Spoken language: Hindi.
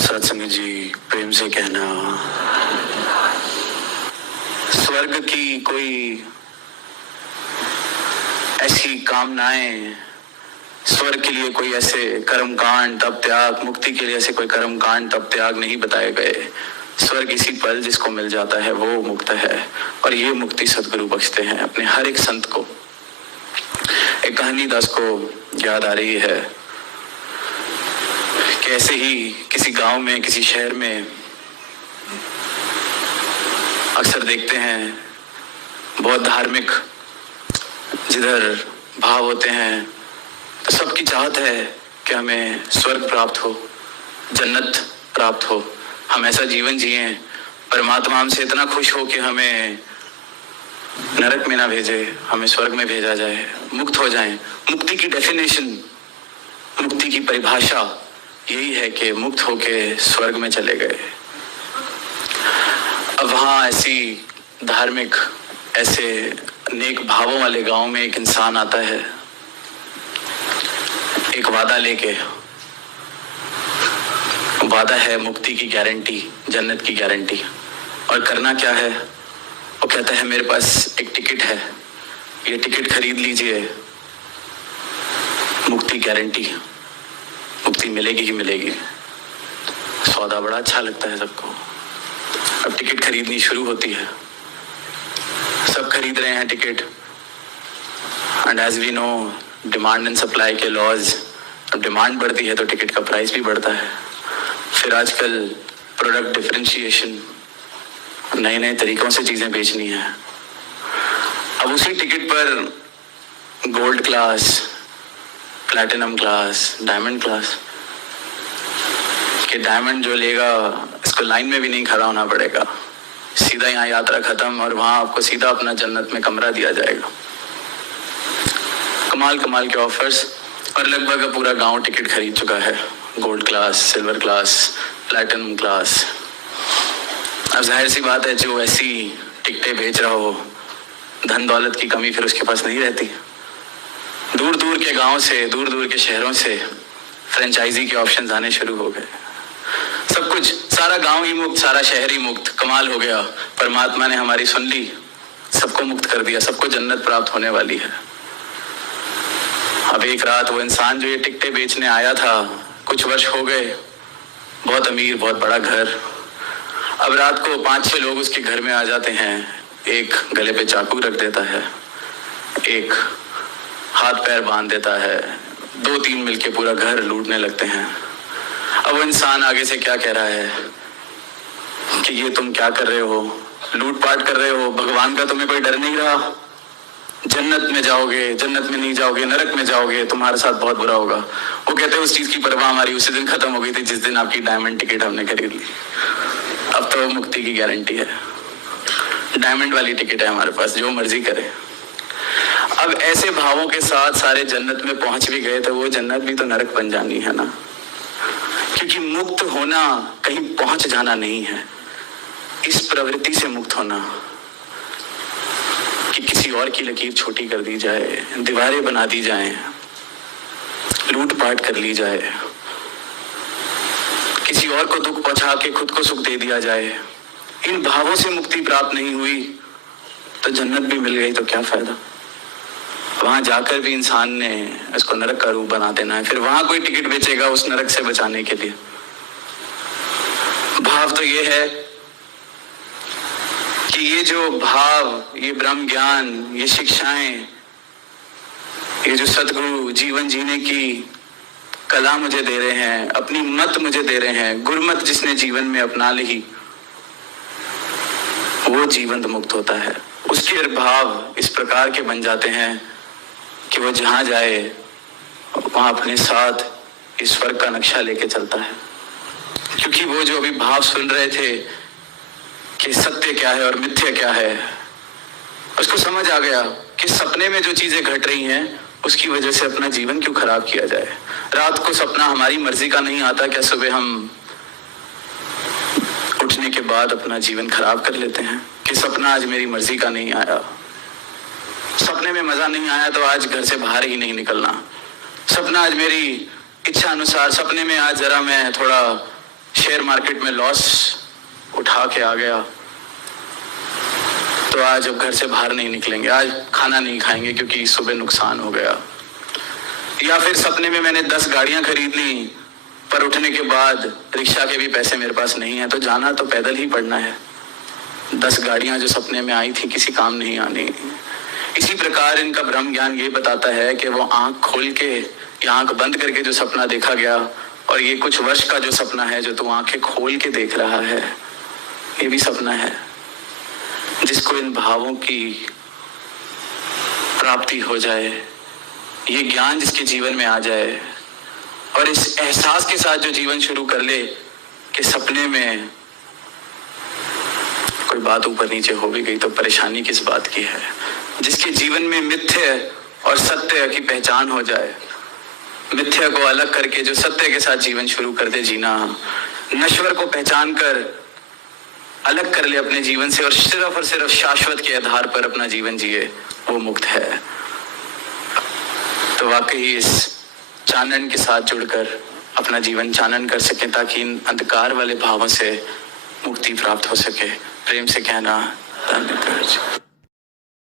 सत्संग जी प्रेम से कहना, स्वर्ग की कोई ऐसी कामनाएं, स्वर्ग के लिए कोई ऐसे कर्मकांड तप त्याग, मुक्ति के लिए ऐसे कोई कर्मकांड तप त्याग नहीं बताए गए। स्वर्ग इसी पल जिसको मिल जाता है वो मुक्त है, और ये मुक्ति सदगुरु बख्शते हैं अपने हर एक संत को। एक कहानी दास को याद आ रही है कि ऐसे ही किसी गांव में, किसी शहर में अक्सर देखते हैं बहुत धार्मिक जिधर भाव होते हैं, तो सबकी चाहत है कि हमें स्वर्ग प्राप्त हो, जन्नत प्राप्त हो, हम ऐसा जीवन जिए, परमात्मा हमसे इतना खुश हो कि हमें नरक में ना भेजे, हमें स्वर्ग में भेजा जाए, मुक्त हो जाएं। मुक्ति की डेफिनेशन, मुक्ति की परिभाषा यही है कि मुक्त होके स्वर्ग में चले गए। अब वहाँ ऐसी धार्मिक, ऐसे नेक भावों वाले गांव में एक इंसान आता है, एक वादा लेके। वादा है मुक्ति की गारंटी, जन्नत की गारंटी। और करना क्या है? वो कहता है मेरे पास एक टिकट है, ये टिकट खरीद लीजिए, मुक्ति गारंटी, मुक्ति मिलेगी ही मिलेगी। सौदा बड़ा अच्छा लगता है सबको। अब टिकट खरीदनी शुरू होती है, सब खरीद रहे हैं ticket. And as we know, demand and supply के लॉज, अब डिमांड बढ़ती है तो टिकट का प्राइस भी बढ़ता है। फिर आजकल प्रोडक्ट डिफरेंशिएशन, नए नए तरीकों से चीजें बेचनी है। अब उसी टिकट पर gold class, platinum class, diamond class, कि डायमंड जो लेगा इसको लाइन में भी नहीं खड़ा होना पड़ेगा, सीधा यहाँ यात्रा खत्म और वहां आपको सीधा अपना जन्नत में कमरा दिया जाएगा। कमाल कमाल के ऑफर्स, और लगभग पूरा गांव टिकट खरीद चुका है, gold class, silver class, platinum class. अब जाहिर सी बात है, जो ऐसी टिकटें बेच रहा हो, धन दौलत की कमी फिर उसके पास नहीं रहती। दूर दूर के गांव से, दूर दूर के शहरों से फ्रेंचाइजी के ऑप्शंस आने शुरू हो गए। सब कुछ, सारा गांव ही मुक्त, सारा शहर ही मुक्त। कमाल हो गया, परमात्मा ने हमारी सुन ली, सबको मुक्त कर दिया, सबको जन्नत प्राप्त होने वाली है। अब एक रात वो इंसान जो ये टिकटें बेचने आया था, कुछ वर्ष हो गए, बहुत अमीर, बहुत बड़ा घर। अब रात को 5-6 लोग उसके घर में आ जाते हैं, एक गले पे चाकू रख देता है, एक हाथ पैर बांध देता है, 2-3 मिलके पूरा घर लूटने लगते हैं। अब वो इंसान आगे से क्या कह रहा है कि ये तुम क्या कर रहे हो, लूटपाट कर रहे हो, भगवान का तुम्हें कोई डर नहीं रहा, जन्नत में जाओगे, जन्नत में नहीं जाओगे, नरक में जाओगे, तुम्हारे साथ बहुत बुरा होगा। वो कहते हैं उस चीज की परवाह हमारी उसी दिन खत्म हो गई थी जिस दिन आपकी डायमंड टिकट हमने खरीद ली। अब तो मुक्ति की गारंटी है, डायमंड वाली टिकट है हमारे पास, जो मर्जी करे। अब ऐसे भावों के साथ सारे जन्नत में पहुंच भी गए तो वो जन्नत भी तो नरक बन जानी है ना, क्योंकि मुक्त होना कहीं पहुंच जाना नहीं है, इस प्रवृत्ति से मुक्त होना कि किसी और की लकीर छोटी कर दी जाए, दीवारें बना दी जाएं, लूटपाट कर ली जाए, किसी और को दुख पहुंचा के खुद को सुख दे दिया जाए। इन भावों से मुक्ति प्राप्त नहीं हुई तो जन्नत भी मिल गई तो क्या फायदा। वहां जाकर भी इंसान ने इसको नरक का रूप बना देना है, फिर वहां कोई टिकट बेचेगा उस नरक से बचाने के लिए। भाव तो ये है कि ये जो भाव, ये ब्रह्म ज्ञान, ये शिक्षाएं, ये जो सदगुरु जीवन जीने की कला मुझे दे रहे हैं, अपनी मत मुझे दे रहे हैं, गुरमत जिसने जीवन में अपना ली, वो जीवंत मुक्त होता है। उसके भाव इस प्रकार के बन जाते हैं कि वो जहां जाए वहां अपने साथ इस स्वर्ग का नक्शा लेके चलता है। क्योंकि वो जो अभी भाव सुन रहे थे कि सत्य क्या है और मिथ्या क्या है, उसको समझ आ गया कि सपने में जो चीजें घट रही हैं उसकी वजह से अपना जीवन क्यों खराब किया जाए। रात को सपना हमारी मर्जी का नहीं आता, क्या सुबह हम उठने के बाद अपना जीवन खराब कर लेते हैं कि सपना आज मेरी मर्जी का नहीं आया, सपने में मजा नहीं आया तो आज घर से बाहर ही नहीं निकलना, सपना आज मेरी इच्छा अनुसार, सपने में आज जरा मैं थोड़ा शेयर मार्केट में लॉस उठा के आ गया तो आज अब घर से बाहर नहीं निकलेंगे, आज खाना नहीं खाएंगे क्योंकि सुबह नुकसान हो गया। या फिर सपने में मैंने 10 गाड़ियां खरीद ली पर उठने के बाद रिक्शा के भी पैसे मेरे पास नहीं है, तो जाना तो पैदल ही पड़ना है। 10 गाड़ियां जो सपने में आई थी किसी काम नहीं आनी। इसी प्रकार इनका ब्रह्म ज्ञान ये बताता है कि वो आंख खोल के या आंख बंद करके जो सपना देखा गया और ये कुछ वर्ष का जो सपना है जो तू आंखें खोल के देख रहा है, ये भी सपना है। जिसको इन भावों की प्राप्ति हो जाए, ये ज्ञान जिसके जीवन में आ जाए और इस एहसास के साथ जो जीवन शुरू कर ले कि सपने में कोई बात ऊपर नीचे हो भी गई तो परेशानी किस बात की है। जिसके जीवन में मिथ्य और सत्य की पहचान हो जाए, मिथ्या को अलग करके जो सत्य के साथ जीवन शुरू कर दे जीना, नश्वर को पहचान कर अलग कर ले अपने जीवन से और सिर्फ शाश्वत के आधार पर अपना जीवन जिए, वो मुक्त है। तो वाकई इस चानन के साथ जुड़कर अपना जीवन चानन कर सके ताकि इन अंधकार वाले भावों से मुक्ति प्राप्त हो सके। प्रेम से कहना धन्यवाद।